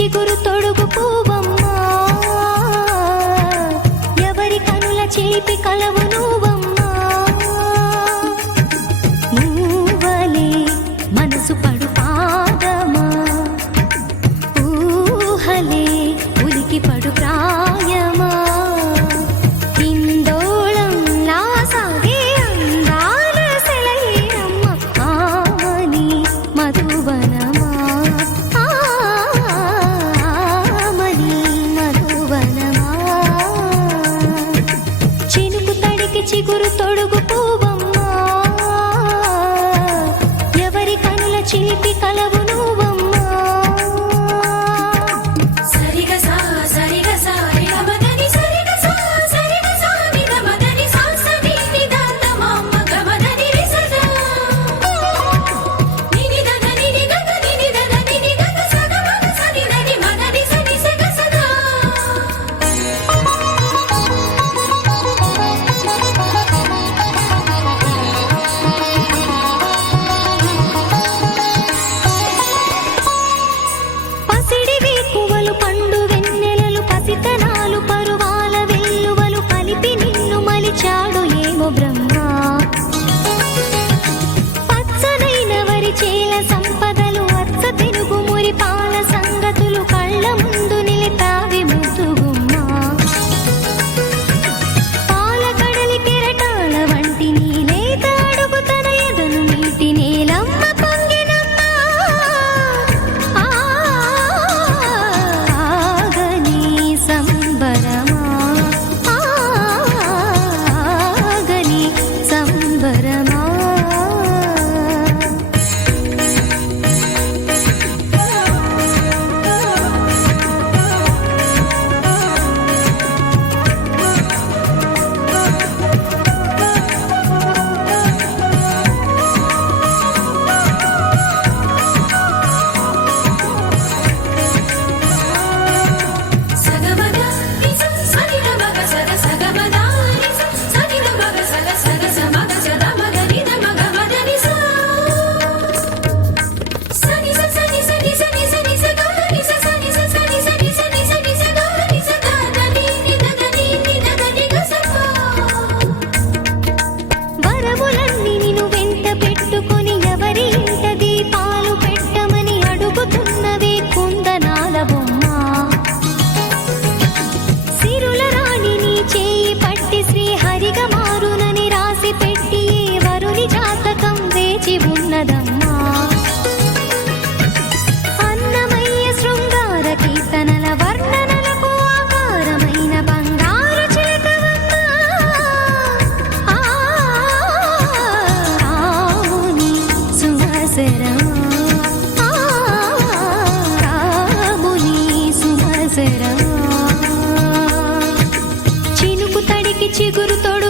చిగురు తొడుగు పూవమ్మ ఎవరి కనుల చేపి కలవు నువ్వమ్మ. నువ్వలే మనసు పడు పాదమా. ఊహలే ఉలికి పడు ప్రాయమా. మధువనా தொடுகு పండు చిగురు తొడు